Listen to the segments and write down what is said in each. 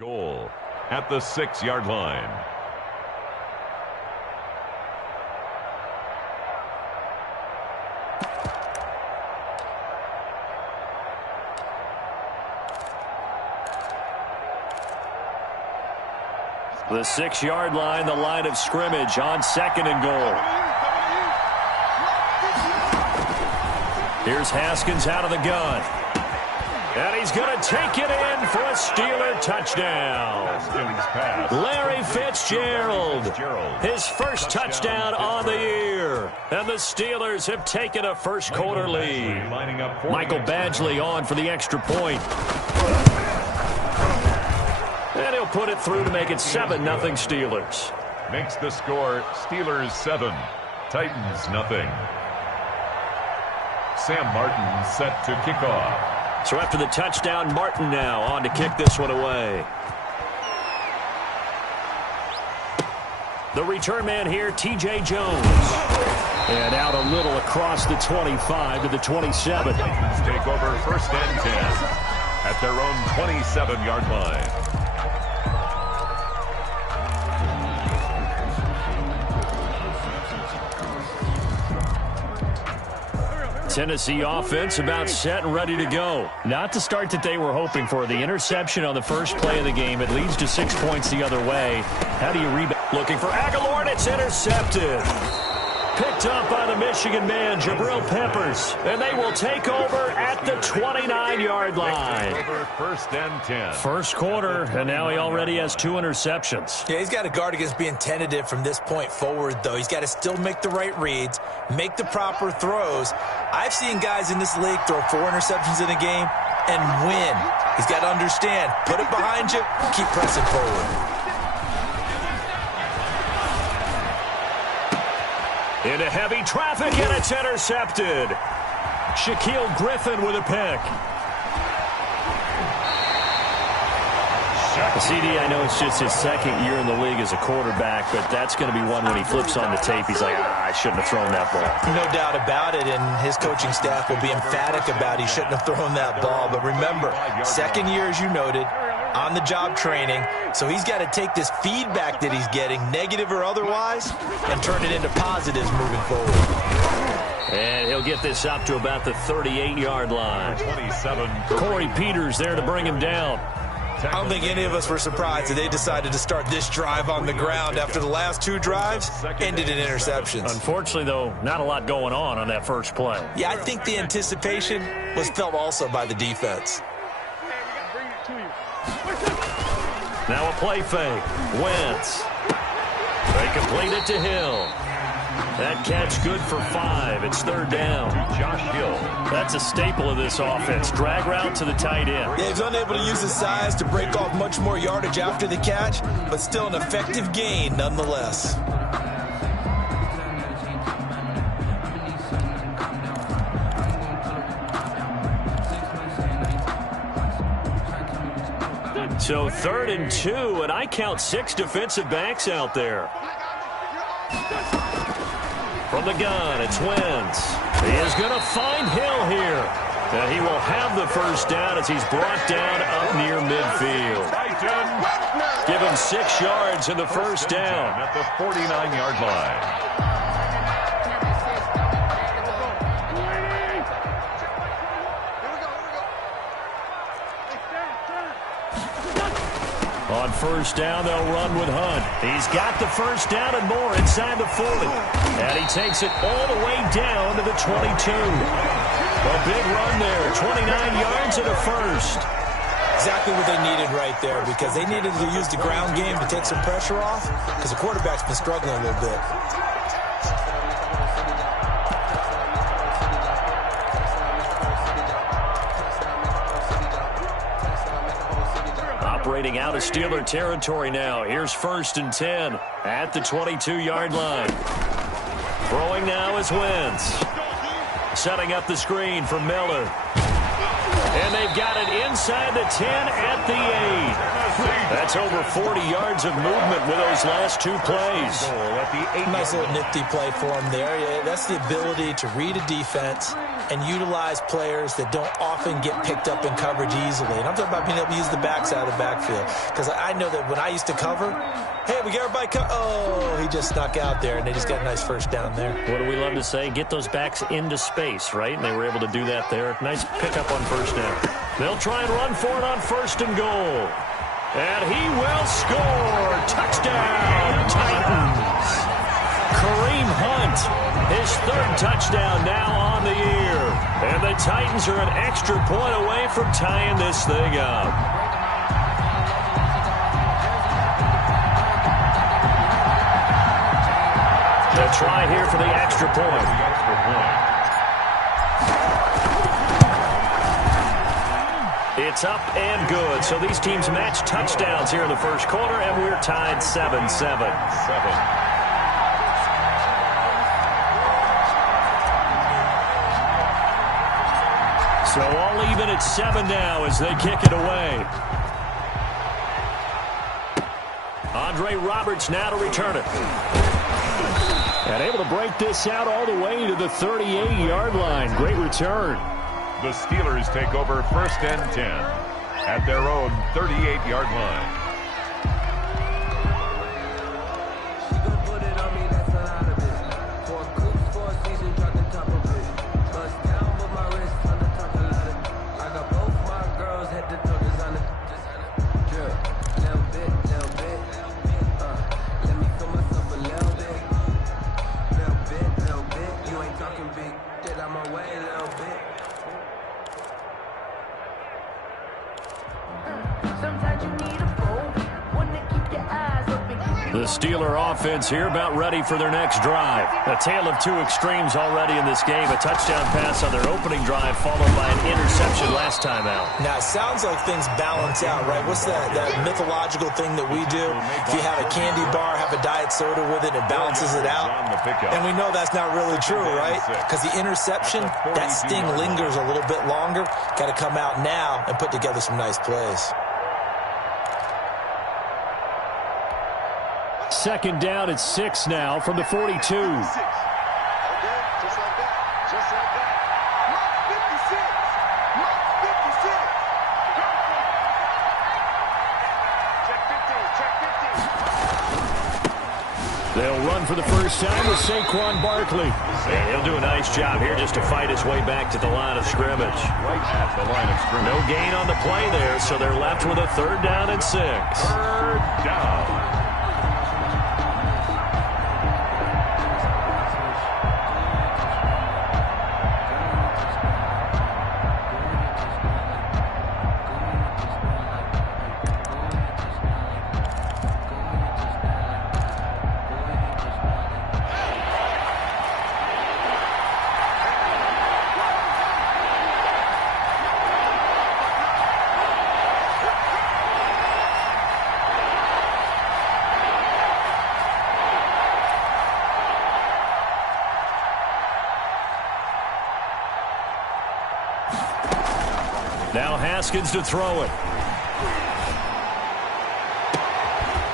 Goal at the 6-yard line. The 6-yard line, the line of scrimmage on 2nd and goal. Here's Haskins out of the gun. And he's going to take it in for a Steeler touchdown. Larry Fitzgerald, his first touchdown on the year. And the Steelers have taken a first-quarter lead. Michael Badgley on for the extra point. And he'll put it through to make it 7-0 Steelers. Makes the score Steelers 7, Titans nothing. Sam Martin set to kick off. So after the touchdown, Martin now on to kick this one away. The return man here, T.J. Jones. And out a little across the 25 to the 27. Titans take over 1st and 10 at their own 27-yard line. Tennessee offense about set and ready to go. Not the start that they were hoping for. The interception on the first play of the game. It leads to 6 points the other way. How do you rebound? Looking for Aguilar, and it's intercepted. Picked up by the Michigan man, Jabril Peppers. And they will take over at the 29-yard line. Over 1st and 10. First quarter, and now he already has 2 interceptions. Yeah, he's got to guard against being tentative from this point forward, though. He's got to still make the right reads, make the proper throws. I've seen guys in this league throw 4 interceptions in a game and win. He's got to understand, put it behind you, keep pressing forward. Into heavy traffic, and it's intercepted. Shaquille Griffin with a pick. CD, I know it's just his 2nd year in the league as a quarterback, but that's going to be one when he flips on the tape. He's like, I shouldn't have thrown that ball. No doubt about it, and his coaching staff will be emphatic about he shouldn't have thrown that ball. But remember, 2nd year, as you noted, on-the-job training, so he's got to take this feedback that he's getting, negative or otherwise, and turn it into positives moving forward. And he'll get this up to about the 38-yard line. 27. Corey Peters there to bring him down. I don't think any of us were surprised that they decided to start this drive on the ground after the last 2 drives ended in interceptions. Unfortunately, though, not a lot going on that first play. Yeah, I think the anticipation was felt also by the defense. Now a play fake. Wentz. They complete it to Hill. That catch good for 5. It's 3rd down. Josh Hill. That's a staple of this offense. Drag route to the tight end. Yeah, he's unable to use his size to break off much more yardage after the catch, but still an effective gain nonetheless. So 3rd and 2, and I count 6 defensive backs out there. From the gun, it's Wentz. He is going to find Hill here. And he will have the first down as he's brought down up near midfield. Give him 6 yards in the first down. At the 49-yard line. On first down, they'll run with Hunt. He's got the first down and more inside the 40. And he takes it all the way down to the 22. A big run there, 29 yards and a first. Exactly what they needed right there, because they needed to use the ground game to take some pressure off, because the quarterback's been struggling a little bit. Operating out of Steeler territory now. Here's 1st and 10 at the 22-yard line. Throwing now is Wentz. Setting up the screen for Miller. And they've they've got it inside the 10 at the 8. That's over 40 yards of movement with those last two plays. Nice little nifty play for him there. Yeah, that's the ability to read a defense and utilize players that don't often get picked up in coverage easily. And I'm talking about being able to use the backside of the backfield. Because I know that when I used to cover, hey, we got everybody oh, he just snuck out there, and they just got a nice first down there. What do we love to say? Get those backs into space, right? And they were able to do that there. Nice pickup on first down. They'll try and run for it on 1st and goal. And he will score. Touchdown, Titans. Kareem Hunt, his 3rd touchdown now on the year. And the Titans are an extra point away from tying this thing up. They'll try here for the extra point. It's up and good. So these teams match touchdowns here in the first quarter, and we're tied 7-7. So all even at 7 now as they kick it away. Andre Roberts now to return it. And able to break this out all the way to the 38-yard line. Great return. The Steelers take over 1st and 10 at their own 38-yard line. The Steeler offense here about ready for their next drive. A tale of two extremes already in this game. A touchdown pass on their opening drive followed by an interception last time out. Now, it sounds like things balance out, right? What's that mythological thing that we do? If you have a candy bar, have a diet soda with it, it balances it out. And we know that's not really true, right? Because the interception, that sting lingers a little bit longer. Got to come out now and put together some nice plays. 2nd down at 6 now from the 42. They'll run for the first time with Saquon Barkley. And he'll do a nice job here just to fight his way back to the line of scrimmage. Right at the line of scrimmage. No gain on the play there, so they're left with a 3rd down and 6. 3rd down. Now Haskins to throw it.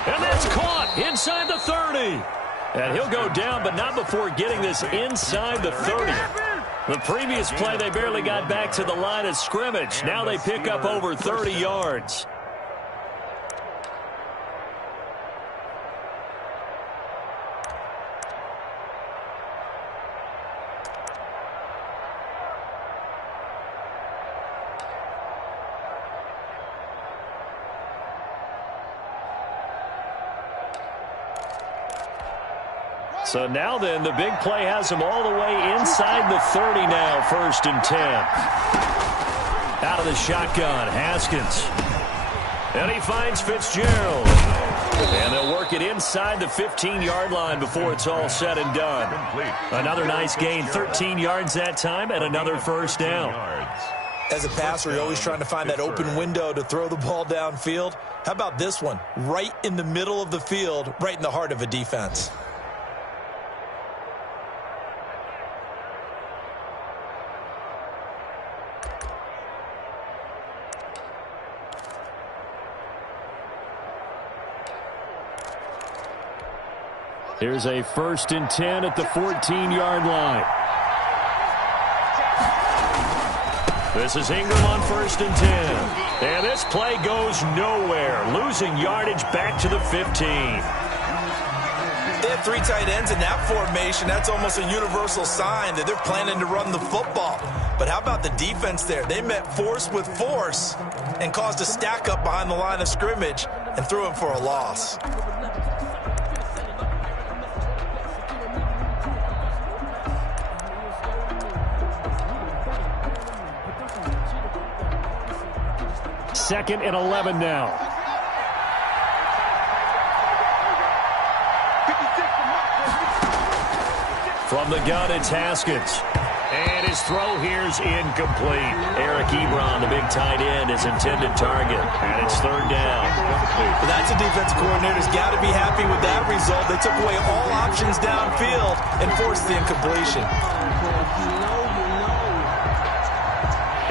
And that's caught inside the 30. And he'll go down, but not before getting this inside the 30. The previous play, they barely got back to the line of scrimmage. Now they pick up over 30 yards. So now then, the big play has him all the way inside the 30 now, 1st and 10. Out of the shotgun, Haskins. And he finds Fitzgerald. And they'll work it inside the 15-yard line before it's all said and done. Another nice gain, 13 yards that time, and another 1st down. As a passer, you're always trying to find that open window to throw the ball downfield. How about this one? Right in the middle of the field, right in the heart of a defense. Here's a 1st and 10 at the 14-yard line. This is Ingram on 1st and 10. And this play goes nowhere, losing yardage back to the 15. They have 3 tight ends in that formation. That's almost a universal sign that they're planning to run the football. But how about the defense there? They met force with force and caused a stack up behind the line of scrimmage and threw it for a loss. Second and 11 now. From the gun, it's Haskins. And his throw here's incomplete. Eric Ebron, the big tight end, his intended target. And it's 3rd down. Well, that's a defensive coordinator's got to be happy with that result. They took away all options downfield and forced the incompletion.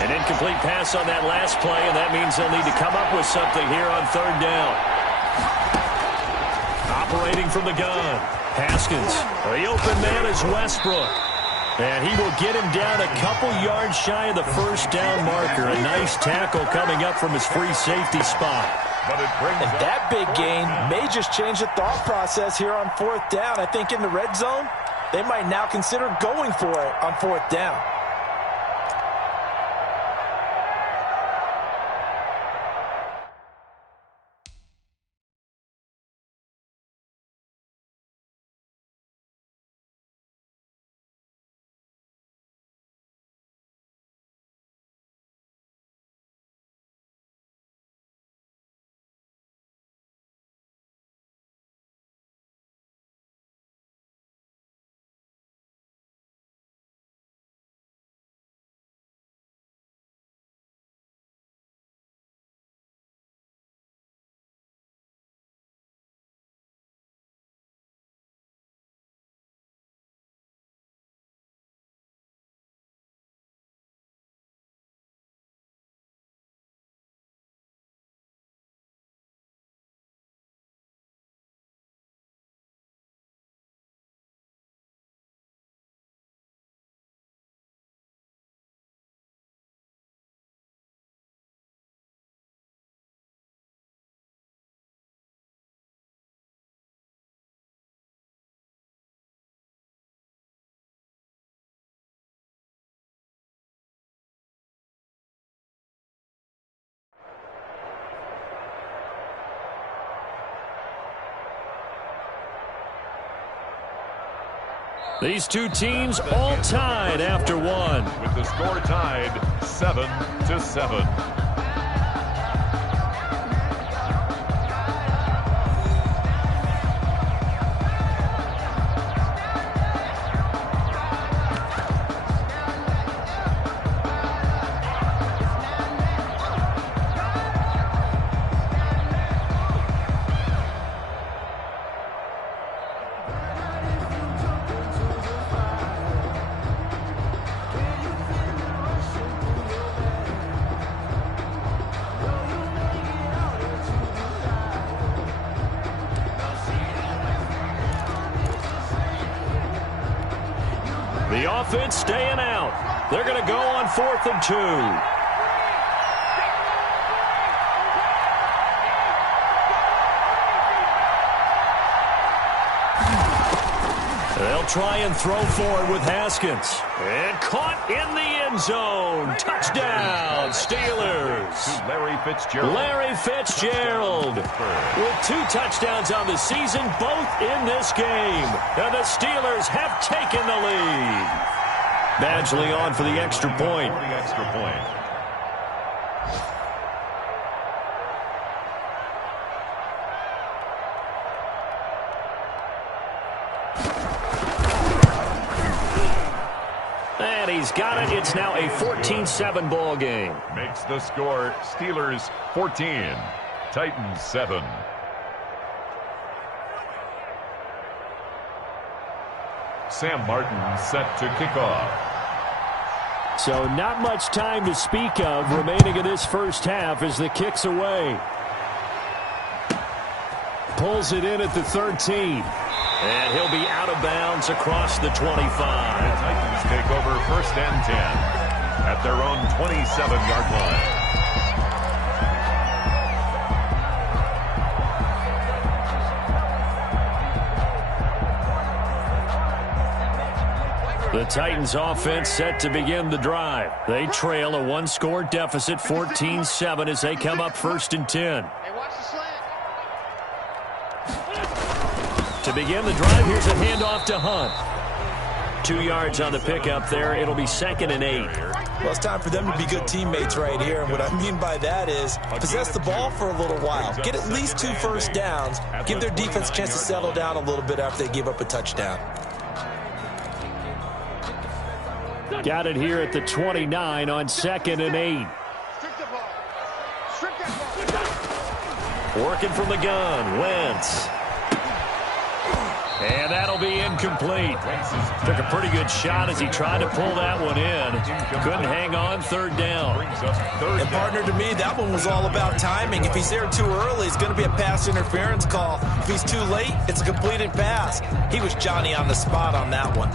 An incomplete pass on that last play, and that means they'll need to come up with something here on 3rd down. Operating from the gun, Haskins. The open man is Westbrook. And he will get him down a couple yards shy of the 1st down marker. A nice tackle coming up from his free safety spot. And that big gain may just change the thought process here on 4th down. I think in the red zone, they might now consider going for it on 4th down. These two teams all tied after one. With the score tied 7-7. The offense staying out. They're going to go on 4th and 2. They'll try and throw forward with Haskins. And caught in the end zone. Touchdown, Steelers. Larry Fitzgerald. Larry Fitzgerald with 2 touchdowns on the season, both in this game. And the Steelers have taken the lead. Badgley on for the extra point. And he's got it. It's now a 14-7 ball game. Makes the score Steelers 14, Titans 7. Sam Martin set to kick off. So not much time to speak of remaining in this first half as the kick's away. pulls it in at the 13. And he'll be out of bounds across the 25. The Titans take over 1st and 10 at their own 27-yard line. The Titans offense set to begin the drive. They trail a one-score deficit, 14-7, as they come up 1st and 10. To begin the drive, here's a handoff to Hunt. 2 yards on the pickup there. It'll be 2nd and 8. Well, it's time for them to be good teammates right here. And what I mean by that is possess the ball for a little while. Get at least 2 first downs. Give their defense a chance to settle down a little bit after they give up a touchdown. Got it here at the 29 on 2nd and 8. Working from the gun, Wentz. And that'll be incomplete. Took a pretty good shot as he tried to pull that one in. Couldn't hang on, 3rd down. And partner, to me, that one was all about timing. If he's there too early, it's going to be a pass interference call. If he's too late, it's a completed pass. He was Johnny on the spot on that one.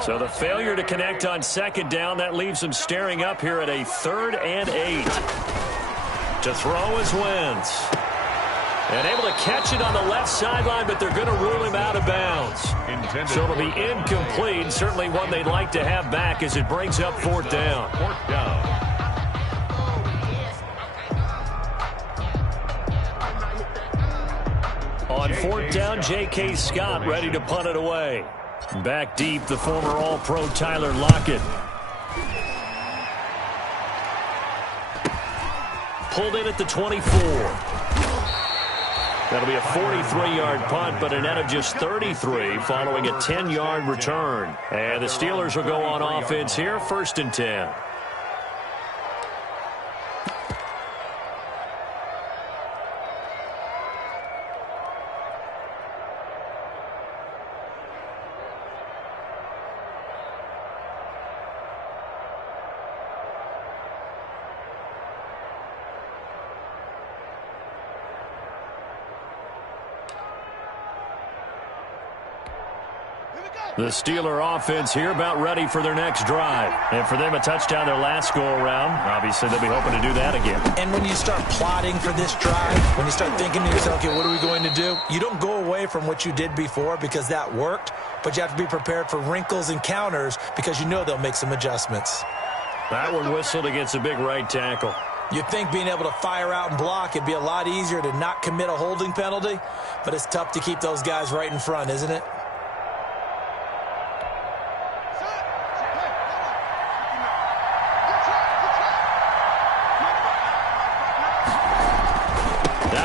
So the failure to connect on 2nd down, that leaves him staring up here at a 3rd and 8. To throw is Wentz. And able to catch it on the left sideline, but they're going to rule him out of bounds. So it'll be incomplete. Certainly one they'd like to have back as it brings up 4th down. 4th down. On 4th down, J.K. Scott ready to punt it away. Back deep, the former All-Pro Tyler Lockett. Pulled in at the 24. That'll be a 43-yard punt, but a net of just 33 following a 10-yard return. And the Steelers will go on offense here, 1st and 10. The Steeler offense here about ready for their next drive. And for them, a touchdown their last go-around. Obviously, they'll be hoping to do that again. And when you start plotting for this drive, when you start thinking to yourself, okay, what are we going to do? You don't go away from what you did before because that worked, but you have to be prepared for wrinkles and counters because you know they'll make some adjustments. That one whistled against a big right tackle. You'd think being able to fire out and block, it'd be a lot easier to not commit a holding penalty, but it's tough to keep those guys right in front, isn't it?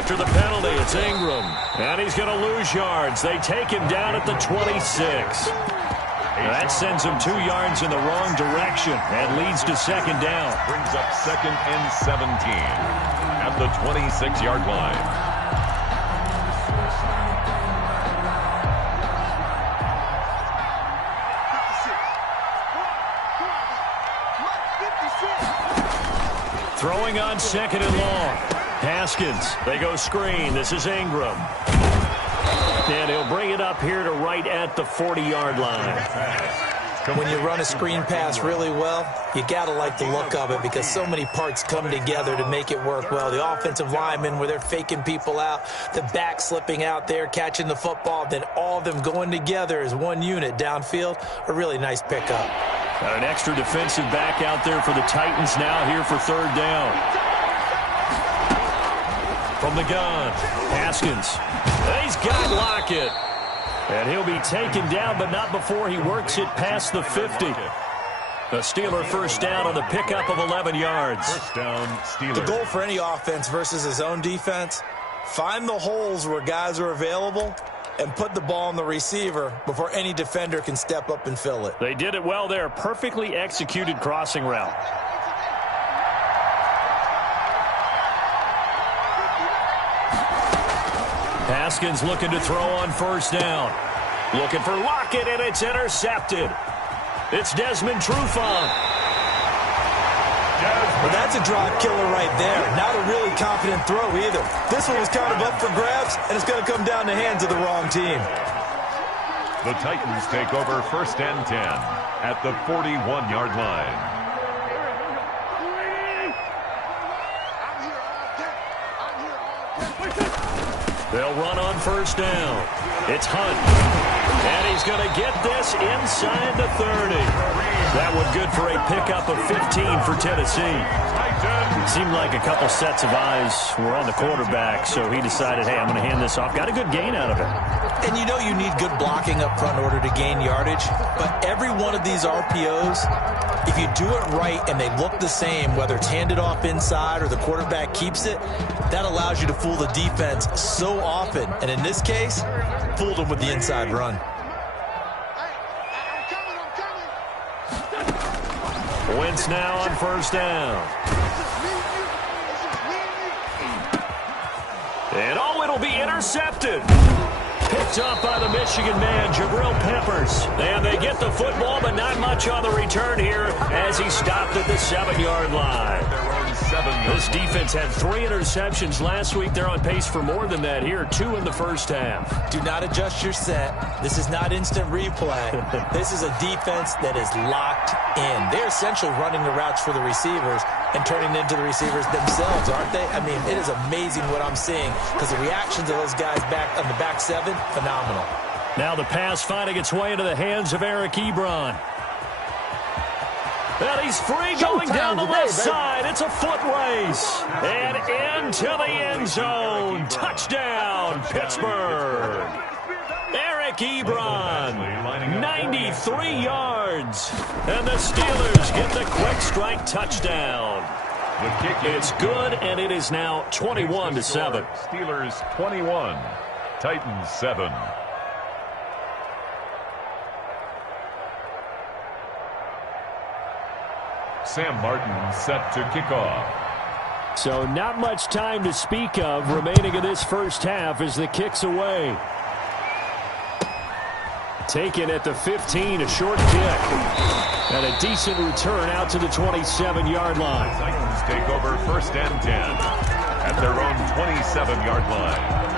After the penalty, it's Ingram. And he's going to lose yards. They take him down at the 26. That sends him 2 yards in the wrong direction and leads to 2nd down. Brings up 2nd and 17 at the 26-yard line. Throwing on 2nd and long. Haskins, they go screen. This is Ingram. And he'll bring it up here to right at the 40-yard line. When you run a screen pass really well, you got to like the look of it because so many parts come together to make it work well. The offensive linemen, where they're faking people out, the back slipping out there, catching the football, then all of them going together as one unit downfield, a really nice pickup. Got an extra defensive back out there for the Titans now here for 3rd down. From the gun, Haskins. He's got Lockett. And he'll be taken down, but not before he works it past the 50. A Steeler 1st down on the pickup of 11 yards. 1st down, Steelers. The goal for any offense versus his own defense, find the holes where guys are available and put the ball on the receiver before any defender can step up and fill it. They did it well there. Perfectly executed crossing route. Haskins looking to throw on first down. Looking for Lockett, and it's intercepted. It's Desmond Trufant. Well, that's a drive killer right there. Not a really confident throw either. This one was kind of up for grabs, and it's going to come down the hands of the wrong team. The Titans take over 1st and 10 at the 41-yard line. They'll run on first down. It's Hunt. And he's going to get this inside the 30. That one good for a pickup of 15 for Tennessee. It seemed like a couple sets of eyes were on the quarterback, so he decided, hey, I'm going to hand this off. Got a good gain out of it. And you know you need good blocking up front in order to gain yardage, but every one of these RPOs, if you do it right and they look the same, whether it's handed off inside or the quarterback keeps it, that allows you to fool the defense so often. And in this case, fooled them with the inside run. Wentz now on first down. And it'll be intercepted. Picked up by the Michigan man, Jabril Peppers. And they get the football, but not much on the return here as he stopped at the 7-yard line. This defense had 3 interceptions last week. They're on pace for more than that here, 2 in the first half. Do not adjust your set. This is not instant replay. This is a defense that is locked in. They're essentially running the routes for the receivers and turning into the receivers themselves, aren't they? I mean, it is amazing what I'm seeing because the reactions of those guys back on the back 7, phenomenal. Now the pass finding its way into the hands of Eric Ebron. And he's free going down the left side. It's a foot race. And into the end zone. Touchdown, Pittsburgh. Eric Ebron, 93 yards. And the Steelers get the quick strike touchdown. The kick It's good, and it is now 21-7. Steelers 21, Titans 7. Sam Martin set to kick off. So not much time to speak of remaining in this first half as the kick's away. Taken at the 15, a short kick. And a decent return out to the 27-yard line. The Titans take over 1st and 10 at their own 27-yard line.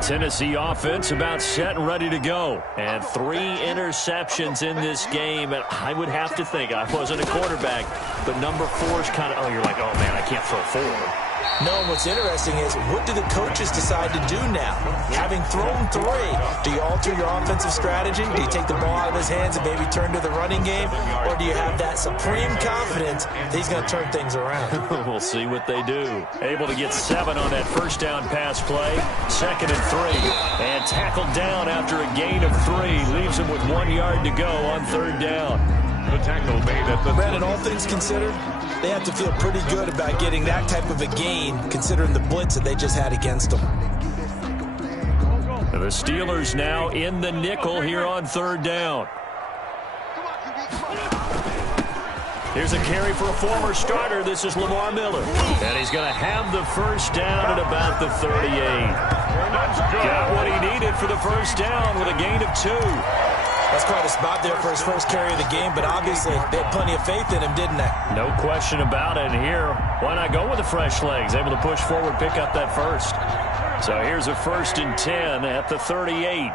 Tennessee offense about set and ready to go. And 3 interceptions in this game. And I would have to think, I wasn't a quarterback, but number 4 is kind of, oh, you're like, oh, man, I can't throw 4. No, and what's interesting is, what do the coaches decide to do now? Having thrown 3, do you alter your offensive strategy? Do you take the ball out of his hands and maybe turn to the running game? Or do you have that supreme confidence that he's going to turn things around? We'll see what they do. Able to get 7 on that first down pass play. 2nd and 3. And tackled down after a gain of 3. Leaves him with 1 yard to go on 3rd down. The tackle made at the... Brandon, all things considered, they have to feel pretty good about getting that type of a gain, considering the blitz that they just had against them. The Steelers now in the nickel here on 3rd down. Here's a carry for a former starter. This is Lamar Miller. And he's going to have the first down at about the 38. Got what he needed for the first down with a gain of 2. That's quite a spot there for his first carry of the game, but obviously they had plenty of faith in him, didn't they? No question about it. And here, why not go with the fresh legs? Able to push forward, pick up that first. So here's a 1st and 10 at the 38.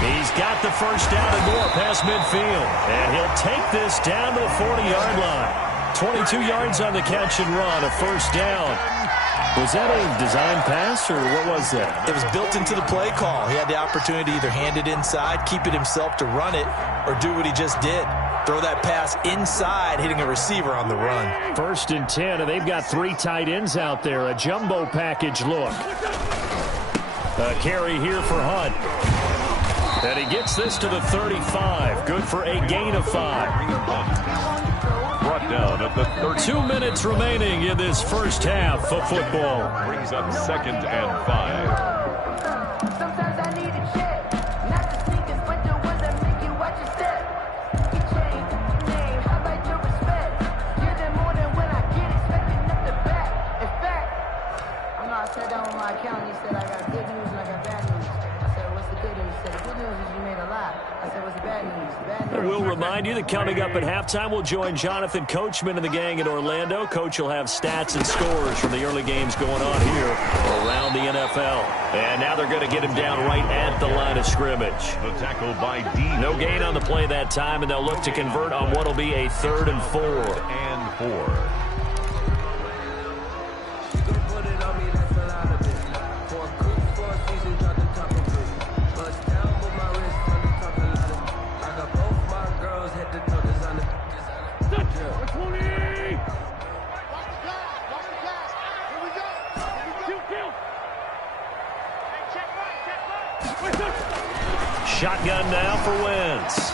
He's got the first down and more past midfield. And he'll take this down to the 40-yard line. 22 yards on the catch and run, a first down. Was that a design pass, or what was that? It was built into the play call. He had the opportunity to either hand it inside, keep it himself to run it, or do what he just did. Throw that pass inside, hitting a receiver on the run. 1st and 10, and they've got 3 tight ends out there. A jumbo package look. A carry here for Hunt. And he gets this to the 35. Good for a gain of 5. Brought down at the 30. 2 minutes remaining in this first half of football. Brings up 2nd and 5. We'll remind you that coming up at halftime, we'll join Jonathan Coachman and the gang in Orlando. Coach will have stats and scores from the early games going on here around the NFL. And now they're going to get him down right at the line of scrimmage. The tackle by D. No gain on the play that time, and they'll look to convert on what will be a 3rd and 4. 3rd and 4. Shotgun now for Wentz.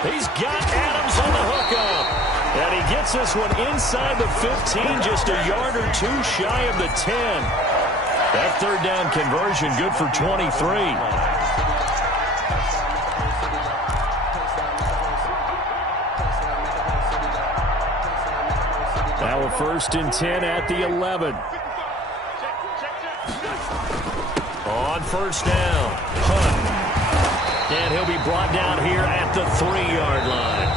He's got Adams on the hookup. And he gets this one inside the 15, just a yard or 2 shy of the 10. That 3rd down conversion good for 23. Now a 1st and 10 at the 11. On 1st down, Hunt. And he'll be brought down here at the 3-yard line.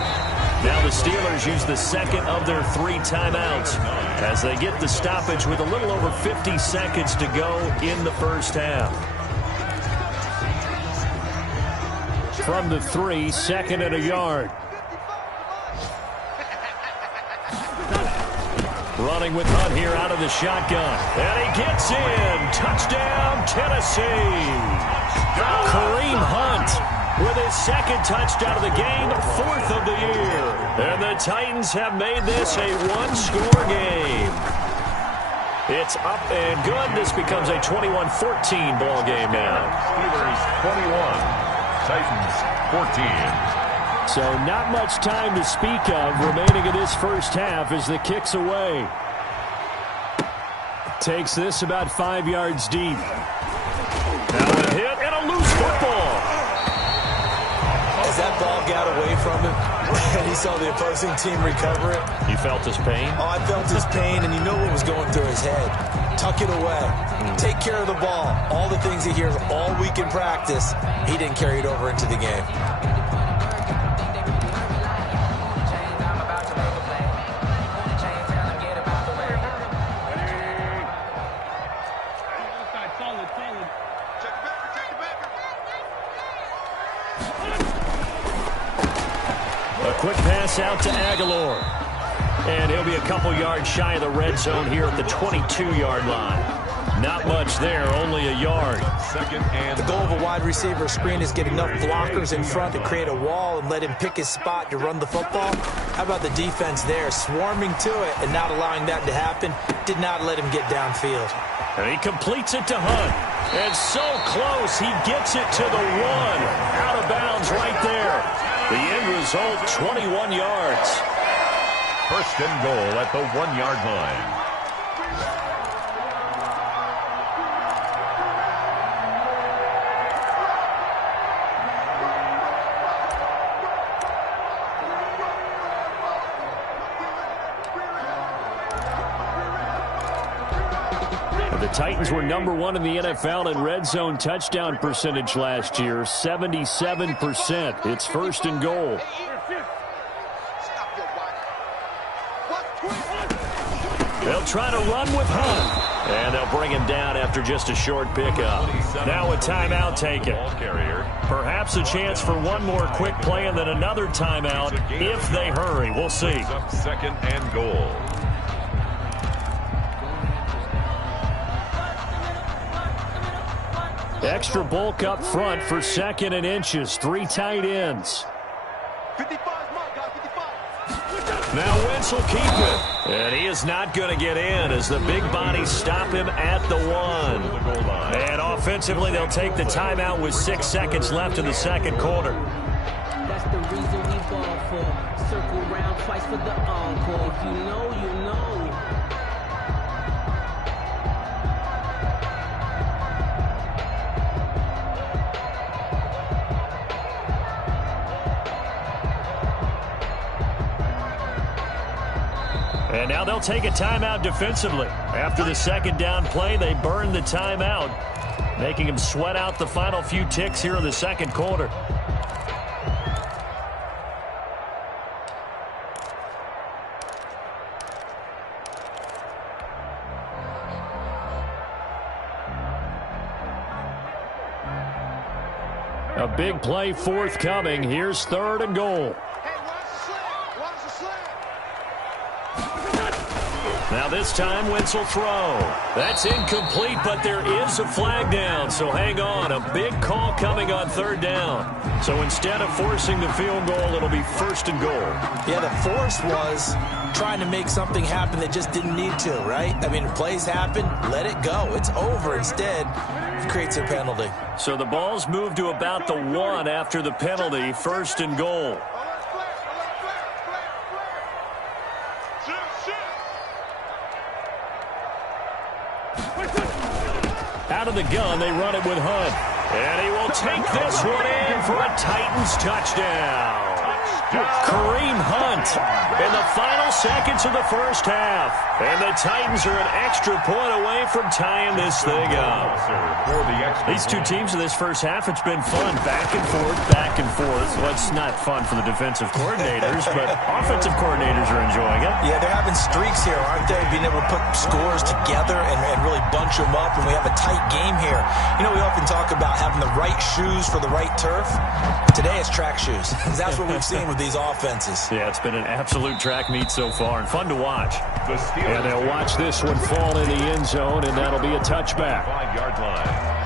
Now the Steelers use the 2nd of their 3 timeouts as they get the stoppage with a little over 50 seconds to go in the first half. From the 3, 2nd and a yard. Running with Hunt here out of the shotgun. And he gets in. Touchdown, Tennessee. Kareem Hunt with his 2nd touchdown of the game, 4th of the year. And the Titans have made this a 1-score game. It's up and good. This becomes a 21-14 ball game now. Steelers 21, Titans 14. So not much time to speak of remaining in this first half as the kick's away. Takes this about 5 yards deep. Now a hit and a loose football. As that ball got away from him and he saw the opposing team recover it. You felt his pain? Oh, I felt his pain, and you know what was going through his head. Tuck it away. Take care of the ball. All the things he hears all week in practice, he didn't carry it over into the game. Quick pass out to Aguilar. And he'll be a couple yards shy of the red zone here at the 22-yard line. Not much there, only a yard. 2nd and the goal of a wide receiver screen is get enough blockers in front to create a wall and let him pick his spot to run the football. How about the defense there, swarming to it and not allowing that to happen? Did not let him get downfield. And he completes it to Hunt. And so close, he gets it to the 1. Out of bounds right there. The end result, 21 yards. 1st and goal at the 1-yard line. The Titans were #1 in the NFL in red zone touchdown percentage last year, 77%. It's 1st and goal. They'll try to run with Hunt. And they'll bring him down after just a short pickup. Now a timeout taken. Perhaps a chance for one more quick play and then another timeout if they hurry. We'll see. 2nd and goal. Extra bulk up front for 2nd and inches. 3 tight ends. Now Wentz will keep it. And he is not going to get in as the big bodies stop him at the 1. And off Offensively, they'll take the timeout with 6 seconds left in the second quarter. That's the reason we ball for. Circle round twice for the encore. If you know, you know. And now they'll take a timeout defensively. After the second down play, they burn the timeout, making them sweat out the final few ticks here in the second quarter. A big play forthcoming. Here's 3rd and goal. Now this time, Wentz will throw. That's incomplete, but there is a flag down, so hang on. A big call coming on 3rd down. So instead of forcing the field goal, it'll be 1st and goal. Yeah, the force was trying to make something happen that just didn't need to, right? I mean, plays happen, let it go. It's over. Instead, it creates a penalty. So the ball's moved to about the 1 after the penalty, 1st and goal. Out of the gun, they run it with Hunt. And he will take this one in for a Titans touchdown. Kareem Hunt in the final seconds of the first half. And the Titans are an extra point away from tying this thing up. These two teams in this first half, it's been fun. Back and forth, back and forth. Well, it's not fun for the defensive coordinators, but offensive coordinators are enjoying it. Yeah, they're having streaks here, aren't they? Being able to put scores together and really bunch them up, and we have a tight game here. You know, we often talk about having the right shoes for the right turf. Today it's track shoes. That's what we've seen with these offenses. Yeah, it's been an absolute track meet so far and fun to watch. And they'll watch this one fall in the end zone, and that'll be a touchback. 5-yard line.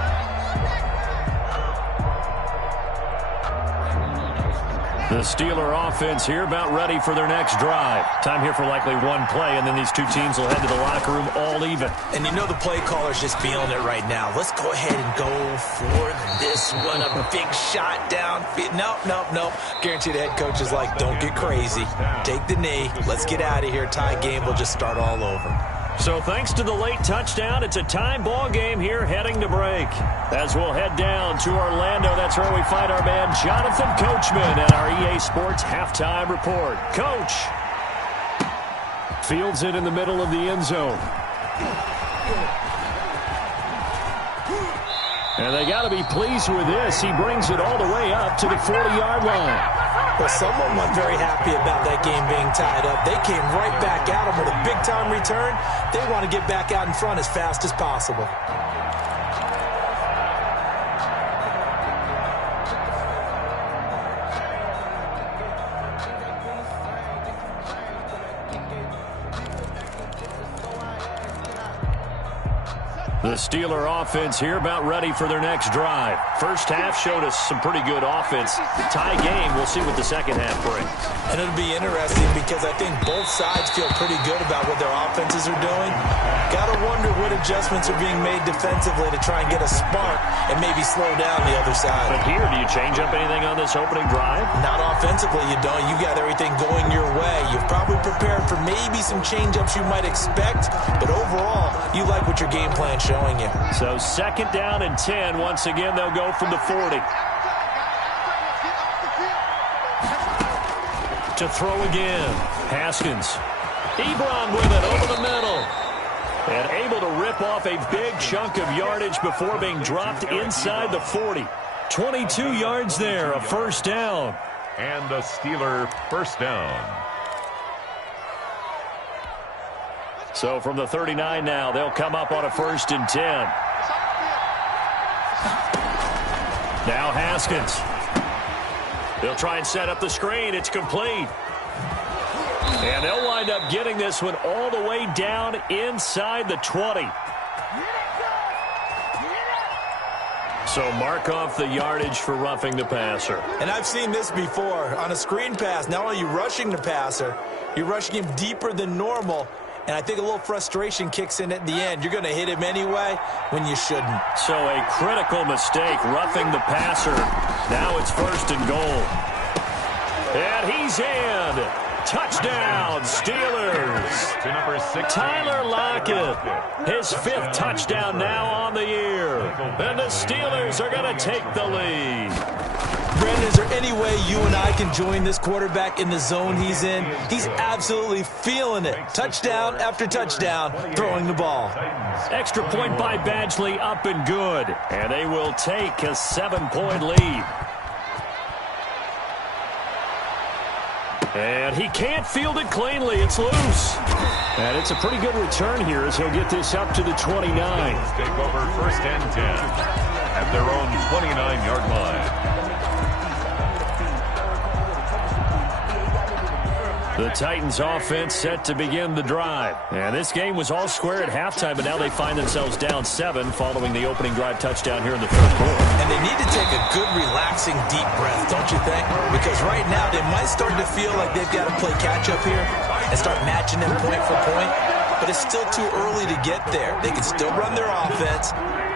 The Steeler offense here about ready for their next drive. Time here for likely one play, and then these two teams will head to the locker room all even. And you know the play caller's just feeling it right now. Let's go ahead and go for this one. A big shot down. Nope. Guarantee the head coach is like, don't get crazy. Take the knee. Let's get out of here. Tie game will just start all over. So thanks to the late touchdown, it's a time ball game here heading to break. As we'll head down to Orlando, that's where we find our man Jonathan Coachman at our EA Sports Halftime Report. Coach. Fields it in the middle of the end zone. And they got to be pleased with this. He brings it all the way up to the 40-yard line. Well, someone wasn't very happy about that game being tied up. They came right back at him with a big-time return. They want to get back out in front as fast as possible. The Steeler offense here about ready for their next drive. First half showed us some pretty good offense. Tie game, we'll see what the second half brings. And it'll be interesting because I think both sides feel pretty good about what their offenses are doing. Got to wonder what adjustments are being made defensively to try and get a spark and maybe slow down the other side. But here, do you change up anything on this opening drive? Not offensively, you don't. You got everything going your way. You've probably prepared for maybe some change-ups you might expect, but overall, you like what your game plan showing you. So 2nd down and 10. Once again, they'll go from the 40. To throw again. Haskins. Ebron with it over the middle. And able to rip off a big chunk of yardage before being dropped inside the 40. 22 yards there, a first down. And a Steeler first down. So from the 39 now, they'll come up on a 1st and 10. Now Haskins. They'll try and set up the screen. It's complete. And they'll wind up getting this one all the way down inside the 20. So mark off the yardage for roughing the passer. And I've seen this before. On a screen pass, not only are you rushing the passer, you're rushing him deeper than normal. and I think a little frustration kicks in at the end. You're going to hit him anyway when you shouldn't. So a critical mistake, roughing the passer. Now it's 1st and goal. And he's in. Touchdown, Steelers. To number 6, Tyler Lockett, his 5th touchdown now on the year. And the Steelers are going to take the lead. Brandon, is there any way you and I can join this quarterback in the zone he's in? He's absolutely feeling it. Touchdown after touchdown, throwing the ball. Extra point by Badgley, up and good. And they will take a 7-point lead. And he can't field it cleanly. It's loose. And it's a pretty good return here as he'll get this up to the 29. Take over 1st and 10 at their own 29-yard line. The Titans offense set to begin the drive. And this game was all square at halftime, but now they find themselves down 7 following the opening drive touchdown here in the 3rd quarter. And they need to take a good, relaxing, deep breath, don't you think? Because right now they might start to feel like they've got to play catch-up here and start matching them point for point. But it's still too early to get there. They can still run their offense.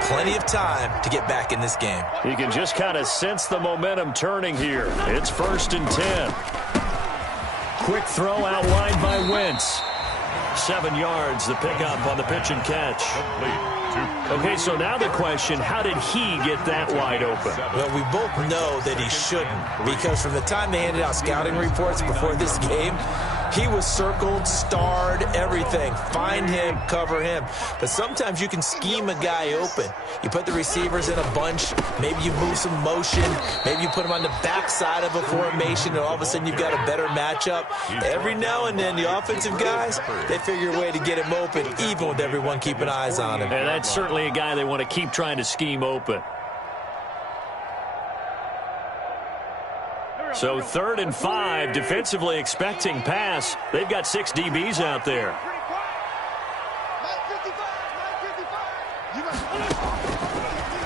Plenty of time to get back in this game. You can just kind of sense the momentum turning here. It's 1st and 10. Quick throw outlined by Wentz. 7 yards, the pickup on the pitch and catch. Okay, so now the question, how did he get that wide open? Well, we both know that he shouldn't, because from the time they handed out scouting reports before this game, he was circled, starred, everything. Find him, cover him. But sometimes you can scheme a guy open. You put the receivers in a bunch. Maybe you move some motion. Maybe you put them on the backside of a formation, and all of a sudden you've got a better matchup. Every now and then, the offensive guys, they figure a way to get him open, even with everyone keeping eyes on him. And that's certainly a guy they want to keep trying to scheme open. So 3rd and 5, defensively expecting pass. They've got 6 DBs out there.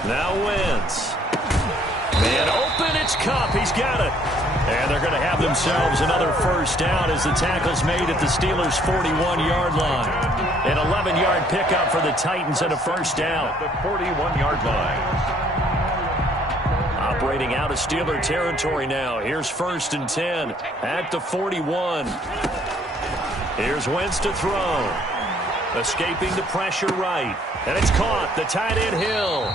Now Wentz. Man open, it's Kupp. He's got it. And they're going to have themselves another 1st down as the tackle's made at the Steelers' 41-yard line. An 11-yard pickup for the Titans and a 1st down. The 41-yard line. Operating out of Steeler territory now. Here's 1st and 10 at the 41. Here's Wentz to throw. Escaping the pressure right. And it's caught. The tight end Hill.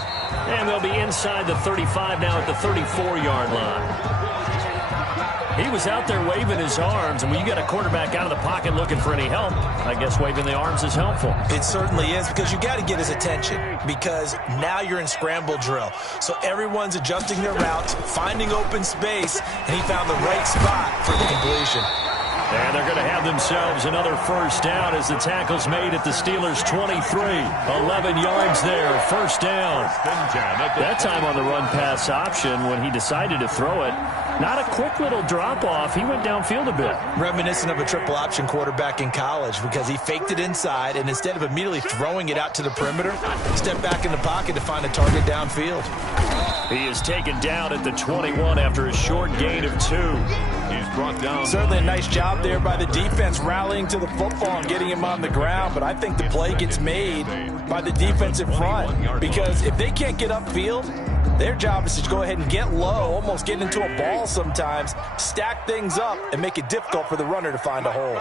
And they'll be inside the 35 now at the 34-yard line. He was out there waving his arms, and when you got a quarterback out of the pocket looking for any help, I guess waving the arms is helpful. It certainly is, because you got to get his attention, because now you're in scramble drill. So everyone's adjusting their routes, finding open space, and he found the right spot for the completion. And they're going to have themselves another 1st down as the tackle's made at the Steelers' 23. 11 yards there, 1st down. That time on the run-pass option when he decided to throw it. Not a quick little drop-off. He went downfield a bit. Reminiscent of a triple option quarterback in college, because he faked it inside, and instead of immediately throwing it out to the perimeter, stepped back in the pocket to find a target downfield. He is taken down at the 21 after a short gain of 2. He's brought down. Certainly a nice job there by the defense, rallying to the football and getting him on the ground, but I think the play gets made by the defensive front, because if they can't get upfield, their job is to go ahead and get low, almost get into a ball sometimes, stack things up, and make it difficult for the runner to find a hole.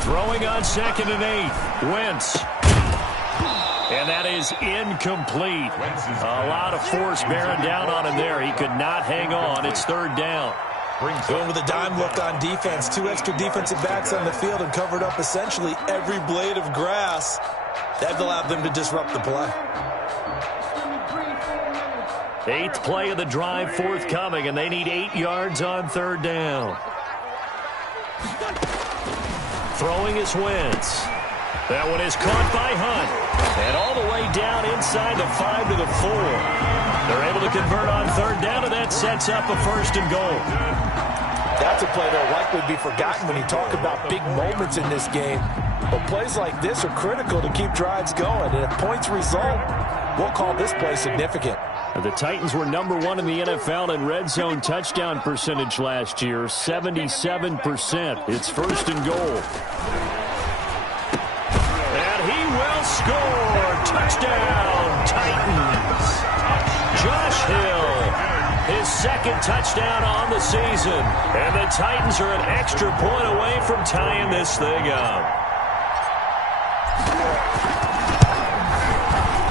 Throwing on 2nd and 8. Wentz. And that is incomplete. A lot of force bearing down on him there. He could not hang on. It's 3rd down. Going with a dime look on defense. 2 extra defensive backs on the field and covered up essentially every blade of grass. That allowed them to disrupt the play. 8th play of the drive forthcoming, and they need 8 yards on 3rd down. Throwing is Wentz. That one is caught by Hunt. And all the way down inside the 5 to the 4. They're able to convert on 3rd down, and that sets up a 1st and goal. That's a play that will likely be forgotten when you talk about big moments in this game. But plays like this are critical to keep drives going. And if points result, we'll call this play significant. The Titans were number 1 in the NFL in red zone touchdown percentage last year, 77%. It's first and goal. And he will score. Touchdown, Titans. Josh Hill, his second touchdown on the season. And the Titans are an extra point away from tying this thing up.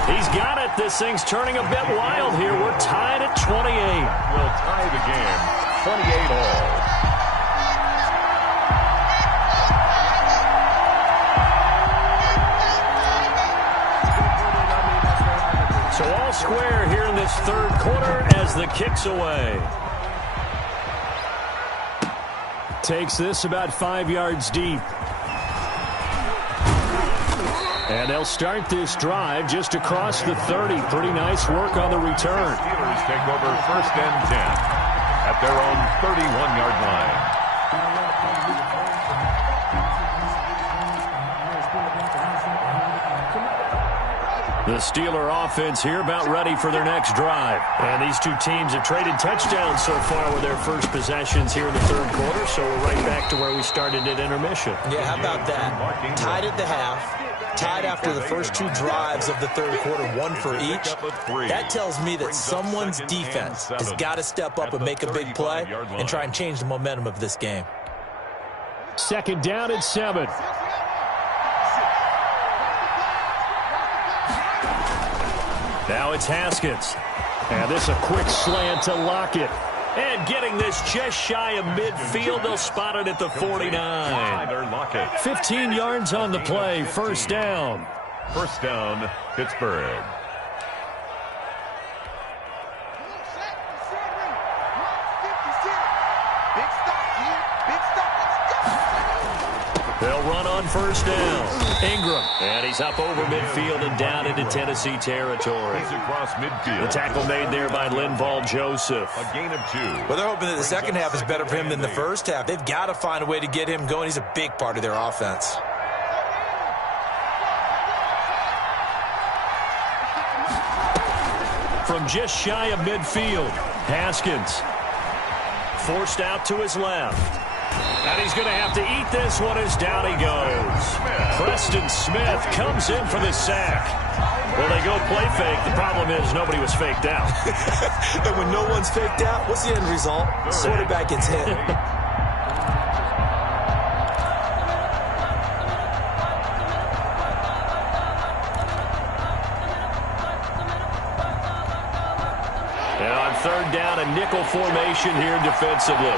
He's got it. This thing's turning a bit wild here. We're tied at 28. Will tie the game, 28 all. So all square here in this third quarter as the kick's away. Takes this about 5 yards deep. And they'll start this drive just across the 30. Pretty nice work on the return. Steelers take over first and 10 at their own 31-yard line. The Steeler offense here about ready for their next drive. And these two teams have traded touchdowns so far with their first possessions here in the third quarter. So we're right back to where we started at intermission. Yeah, how about that? Tied at the half. Tied after the first two drives of the third quarter, one for each. That tells me that someone's defense has got to step up and make a big play and try and change the momentum of this game. Second down at 7. Now it's Haskins. And this a quick slant to Lockett. And getting this just shy of midfield, they'll spot it at the 49. 15 yards on the play, first down. First down, Pittsburgh. They'll run on first down. Ingram. And he's up over midfield and down into Tennessee territory. He's across midfield. The tackle made there by Linval Joseph. A gain of 2. Well, they're hoping that the second half is better for him than the first half. They've got to find a way to get him going. He's a big part of their offense. From just shy of midfield, Haskins forced out to his left. And he's going to have to eat this one as down he goes. Preston Smith comes in for the sack. Well, they go play fake. The problem is nobody was faked out. And when no one's faked out, what's the end result? Quarterback gets hit. And on third down, a nickel formation here defensively.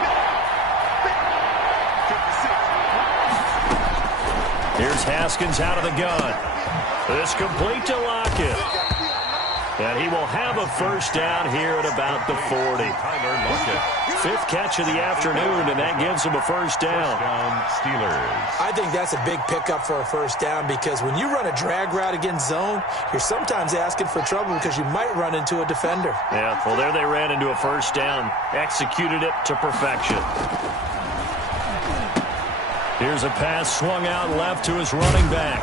Here's Haskins out of the gun. This complete to Lockett. And he will have a first down here at about the 40. Fifth catch of the afternoon, and that gives him a first down. Steelers. I think that's a big pickup for a first down because when you run a drag route against zone, you're sometimes asking for trouble because you might run into a defender. Yeah, well, there they ran into a first down. Executed it to perfection. Here's a pass swung out left to his running back.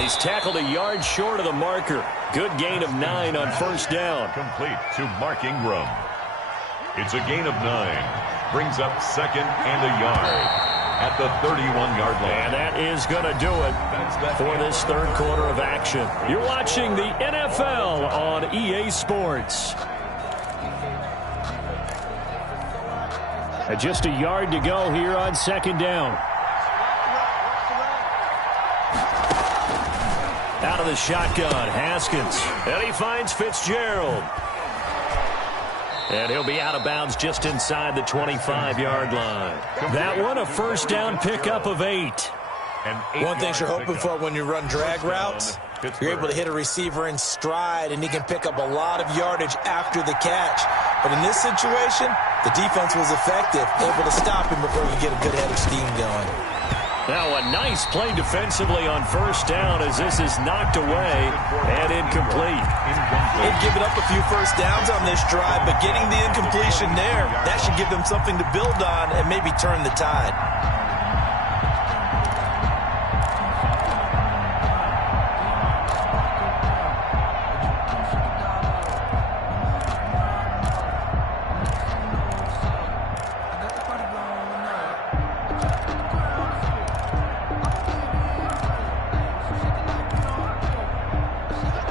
He's tackled a yard short of the marker. Good gain of 9 on first down. Complete to Mark Ingram. It's a gain of 9. Brings up second and a yard at the 31-yard line. And that is going to do it for this third quarter of action. You're watching the NFL on EA Sports. And just a yard to go here on second down. Out of the shotgun, Haskins. And he finds Fitzgerald. And he'll be out of bounds just inside the 25-yard line. That one, a first down pickup of 8. One thing you're hoping for when you run drag routes, you're able to hit a receiver in stride, and he can pick up a lot of yardage after the catch. But in this situation, the defense was effective, able to stop him before you get a good head of steam going. Now a nice play defensively on first down as this is knocked away and incomplete. They've given up a few first downs on this drive, but getting the incompletion there, that should give them something to build on and maybe turn the tide.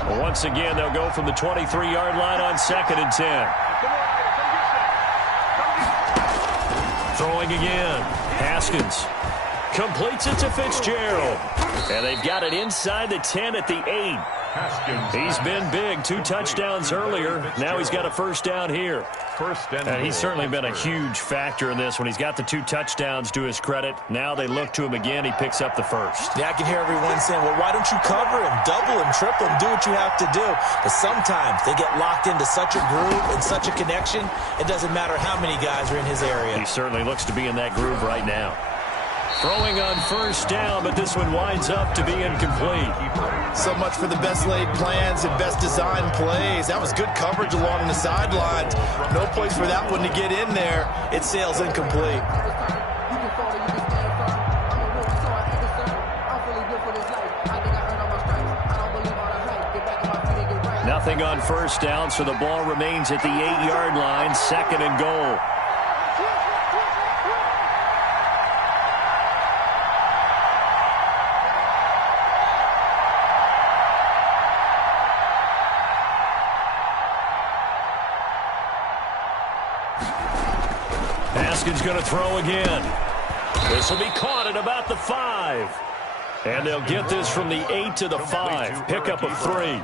Once again, they'll go from the 23-yard line on 2nd and 10. Throwing again. Haskins completes it to Fitzgerald. And they've got it inside the 10 at the 8. He's been big. 2 touchdowns earlier. Now he's got a first down here. And he's certainly been a huge factor in this when he's got the 2 touchdowns to his credit. Now they look to him again. He picks up the first. Yeah, I can hear everyone saying, well, why don't you cover him, double him, triple him, do what you have to do. But sometimes they get locked into such a groove and such a connection, it doesn't matter how many guys are in his area. He certainly looks to be in that groove right now. Throwing on first down, but this one winds up to be incomplete. So much for the best laid plans and best designed plays. That was good coverage along the sidelines. No place for that one to get in there. It sails incomplete. Nothing on first down, so the ball remains at the 8-yard line, 2nd and goal. Haskins going to throw again. This will be caught at about the 5. And they'll get this from the 8 to the 5. Pickup of 3. Well,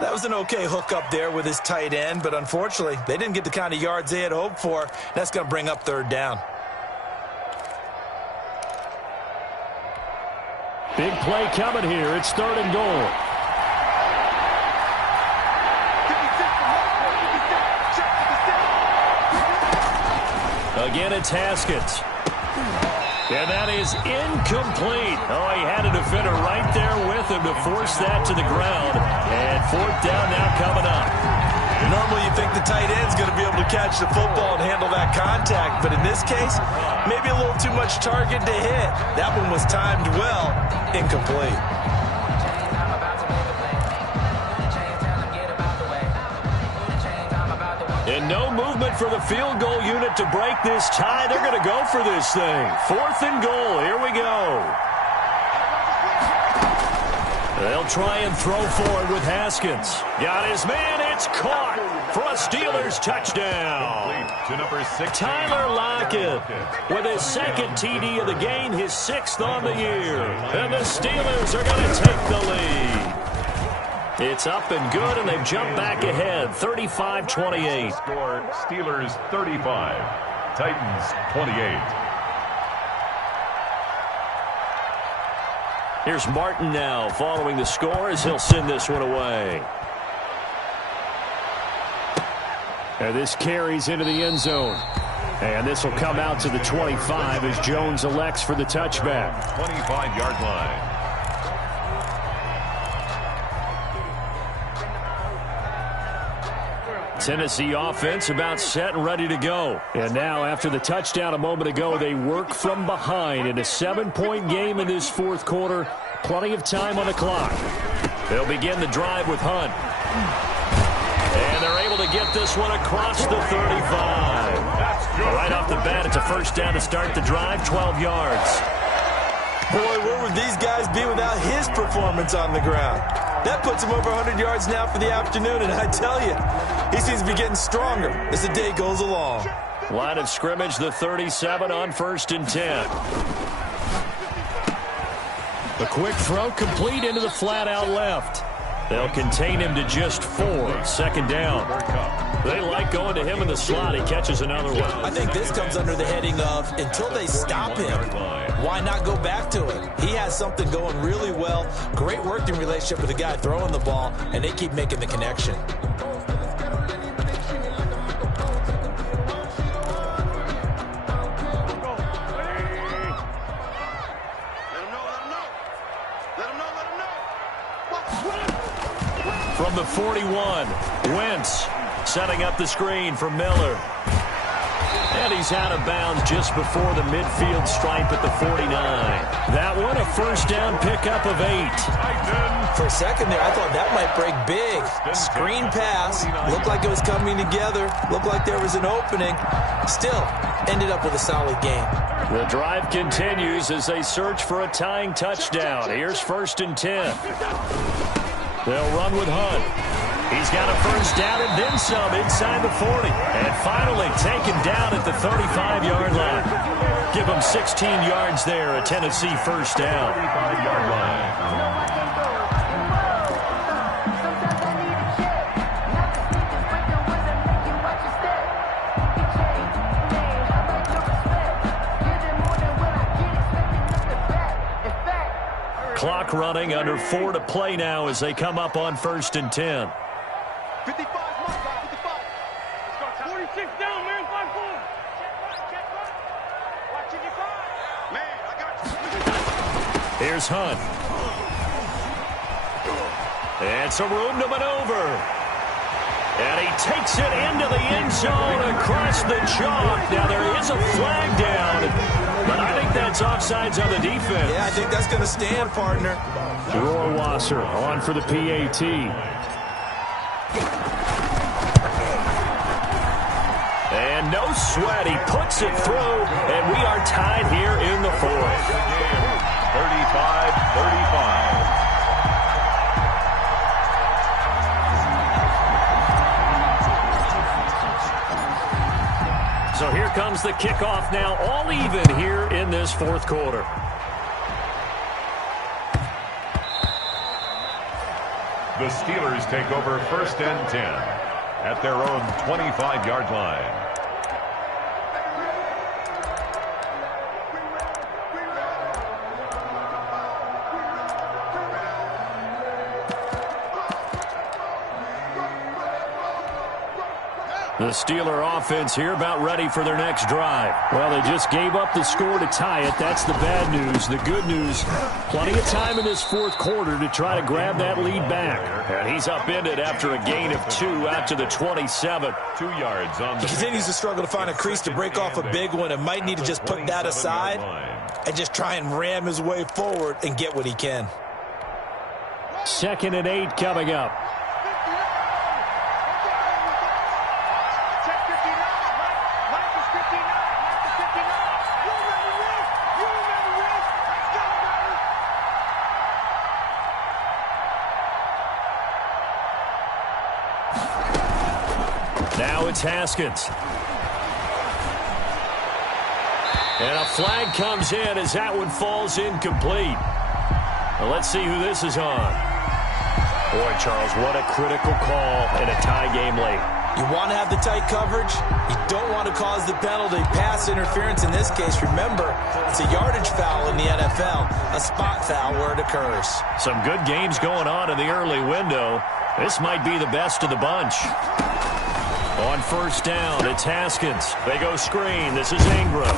that was an okay hookup there with his tight end, but unfortunately, they didn't get the kind of yards they had hoped for. That's going to bring up 3rd down. Big play coming here. It's 3rd and goal. Again, it's Haskins. And that is incomplete. Oh, he had a defender right there with him to force that to the ground. And 4th down now coming up. Normally you think the tight end's going to be able to catch the football and handle that contact. But in this case, maybe a little too much target to hit. That one was timed well. Incomplete. And no movement for the field goal unit to break this tie. They're going to go for this thing. 4th and goal. Here we go. They'll try and throw forward with Haskins. Got his man. It's caught for a Steelers touchdown. To number 6, Tyler Lockett with his 2nd TD of the game, his 6th on the year. And the Steelers are going to take the lead. It's up and good, and they've jumped back ahead, 35-28. Score, Steelers 35, Titans 28. Here's Martin now following the score as he'll send this one away. And this carries into the end zone. And this will come out to the 25 as Jones elects for the touchback. 25-yard line. Tennessee offense about set and ready to go. And now, after the touchdown a moment ago, they work from behind in a 7-point game in this 4th quarter. Plenty of time on the clock. They'll begin the drive with Hunt. And they're able to get this one across the 35. Right off the bat, it's a first down to start the drive, 12 yards. Boy, where would these guys be without his performance on the ground? That puts him over 100 yards now for the afternoon, and I tell you, he seems to be getting stronger as the day goes along. Line of scrimmage, the 37 on 1st and 10. A quick throw complete into the flat out left. They'll contain him to just 4. 2nd down. They like going to him in the slot. He catches another one. I think this comes under the heading of until they stop him, why not go back to it? He has something going really well. Great working relationship with the guy throwing the ball, and they keep making the connection. From the 41, Wentz setting up the screen for Miller. And he's out of bounds just before the midfield stripe at the 49. That one, a first down pickup of 8. For a second there, I thought that might break big. Screen pass. Looked like it was coming together. Looked like there was an opening. Still, ended up with a solid game. The drive continues as they search for a tying touchdown. Here's 1st and 10. They'll run with Hunt. He's got a first down and then some inside the 40. And finally taken down at the 35-yard line. Give him 16 yards there, a Tennessee first down. 35-yard line. Clock running, under 4 to play now as they come up on 1st and 10. 55, my guy, 55. Let's go, 46 down, man, 5-4. Check right. Watch it, man, I got you. Here's Hunt. And some room to maneuver. And he takes it into the end zone across the chalk. Now there is a flag down, but I think that's offsides on the defense. Yeah, I think that's going to stand, partner. Rohrwasser on for the PAT. And no sweat, he puts it through, and we are tied here in the 4th. 35-35. So here comes the kickoff now, all even here in this 4th quarter. The Steelers take over 1st and 10 at their own 25-yard line. The Steeler offense here about ready for their next drive. Well, they just gave up the score to tie it. That's the bad news. The good news, plenty of time in this 4th quarter to try to grab that lead back. And he's upended after a gain of 2 out to the 27. 2 yards on the... He continues to struggle to find a crease to break off a big one and might need to just put that aside and just try and ram his way forward and get what he can. 2nd and 8 coming up. Now it's Haskins. And a flag comes in as that one falls incomplete. Well, let's see who this is on. Boy, Charles, what a critical call in a tie game late. You want to have the tight coverage. You don't want to cause the penalty. Pass interference in this case. Remember, it's a yardage foul in the NFL, a spot foul where it occurs. Some good games going on in the early window. This might be the best of the bunch. On 1st down, it's Haskins. They go screen. This is Ingram.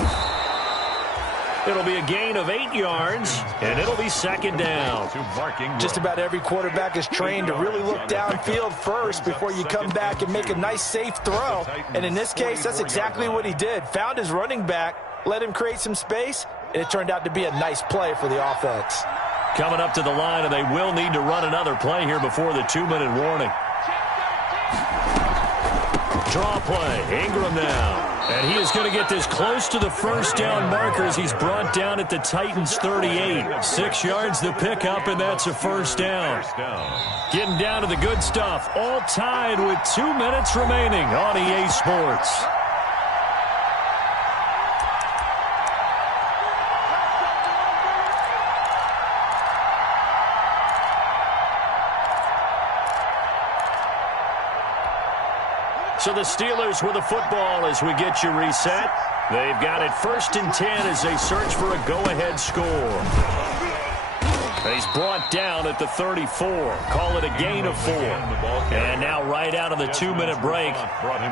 It'll be a gain of 8 yards, and it'll be 2nd down. Just about every quarterback is trained to really look downfield first before you come back and make a nice, safe throw. And in this case, that's exactly what he did. Found his running back, let him create some space, and it turned out to be a nice play for the offense. Coming up to the line, and they will need to run another play here before the 2-minute warning. Draw play. Ingram now. And he is going to get this close to the 1st down marker as he's brought down at the Titans' 38. 6 yards the pickup, and that's a 1st down. Getting down to the good stuff. All tied with 2 minutes remaining on EA Sports. So the Steelers with the football as we get you reset. They've got it 1st and 10 as they search for a go-ahead score. He's brought down at the 34. Call it a gain of 4. And now right out of the 2-minute break,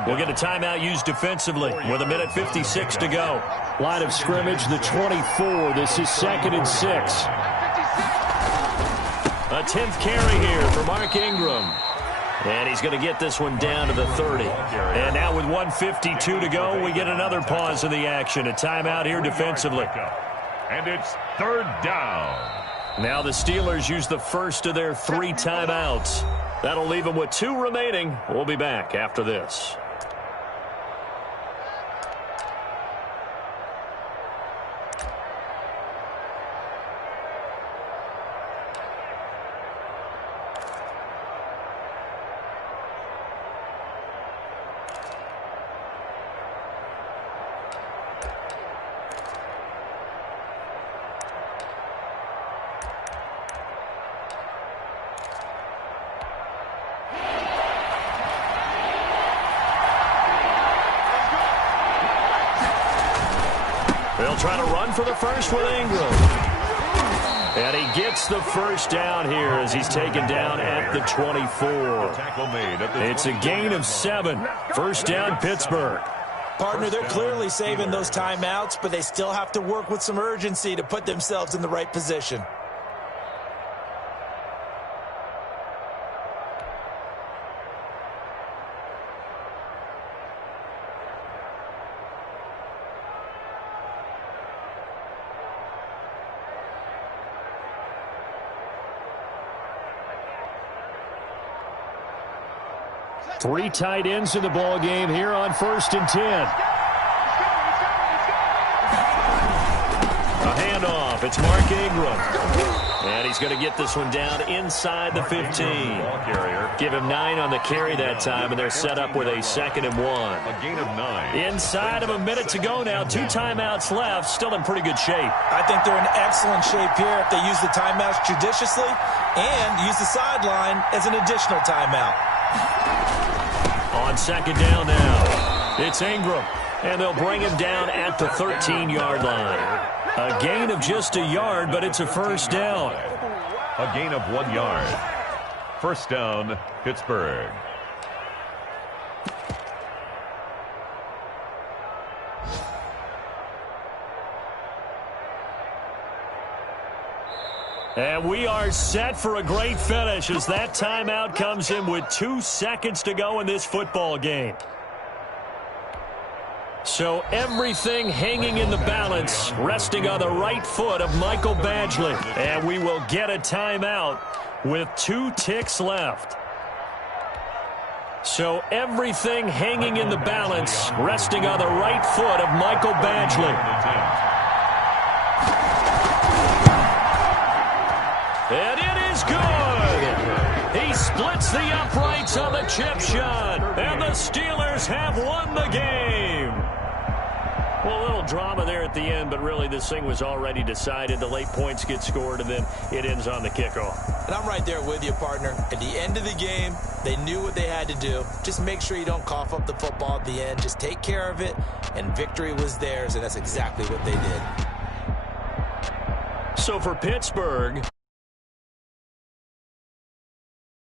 we'll get a timeout used defensively with 1:56 to go. Line of scrimmage, the 24. This is 2nd and 6. A 10th carry here for Mark Ingram. And he's going to get this one down to the 30. And now with 1:52 to go, we get another pause in the action. A timeout here defensively. And it's 3rd down. Now the Steelers use the first of their 3 timeouts. That'll leave them with 2 remaining. We'll be back after this. try to run for the first with Ingram. And he gets the first down here as he's taken down at the 24. It's a gain of 7. First down, Pittsburgh. Partner, they're clearly saving those timeouts, but they still have to work with some urgency to put themselves in the right position. Three tight ends in the ball game here on 1st and 10. A handoff. It's Mark Ingram. And he's going to get this one down inside the 15. Give him 9 on the carry that time, and they're set up with a 2nd and 1. A gain of 9. Inside of a minute to go now. 2 timeouts left. Still in pretty good shape. I think they're in excellent shape here if they use the timeouts judiciously and use the sideline as an additional timeout. On 2nd down now, it's Ingram, and they'll bring him down at the 13-yard line. A gain of just a yard, but it's a first down. A gain of 1 yard. First down, Pittsburgh. And we are set for a great finish as that timeout comes in with 2 seconds to go in this football game. So everything hanging in the balance, resting on the right foot of Michael Badgley. And we will get a timeout with 2 ticks left. So everything hanging in the balance, resting on the right foot of Michael Badgley. And it is good. He splits the uprights on the chip shot. And the Steelers have won the game. Well, a little drama there at the end, but really this thing was already decided. The late points get scored, and then it ends on the kickoff. And I'm right there with you, partner. At the end of the game, they knew what they had to do. just make sure you don't cough up the football at the end. Just take care of it, and victory was theirs, and that's exactly what they did. So for Pittsburgh,